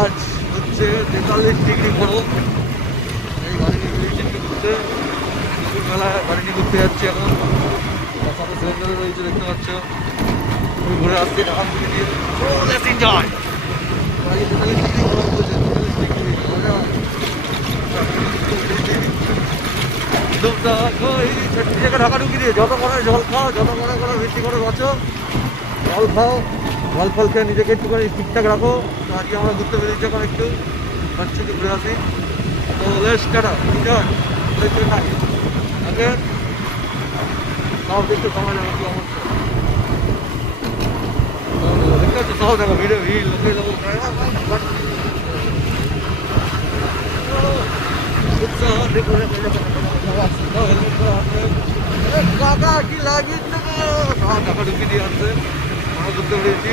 আজ হচ্ছে 43 ডিগ্রি গরম। এই গাড়ি নিয়ে বেরিয়েছি ঘুরতে, দুপুরবেলায় গাড়ি নিয়ে ঘুরতে যাচ্ছি এখন। তার সাথে সিলিন্ডারে রয়েছে দেখতে পাচ্ছ। আমি ঘুরে আসছি ঢাকা থেকে দিয়ে। Let's enjoy. গাড়ি 43 ডিগ্রি গরম করেছে, 43 ডিগ্রি ঢাকা ঢুকি দিয়ে যত করে জল খাও, যত করে বেশি করে বাঁচো, জল খাও, জল ফল খেয়ে নিজেকে একটুখানি ঠিকঠাক রাখো। তো আজকে আমরা ঘুরতে বেরিয়েছি এখন একটু ভাবছি একটু ঘুরে আসি। তো লেটস টাটা এনজয়। আগে সব দেখতে সময় লাগবে কি অবস্থা দেখতে পাচ্ছ, সব দেখো ভিড়ে ভিড় লোকে লোক কাকা কি লাগিয়েছে, সব টাকা ঢুকিয়ে দিয়ে আসছে। আমরা ঘুরতে পেরেছি।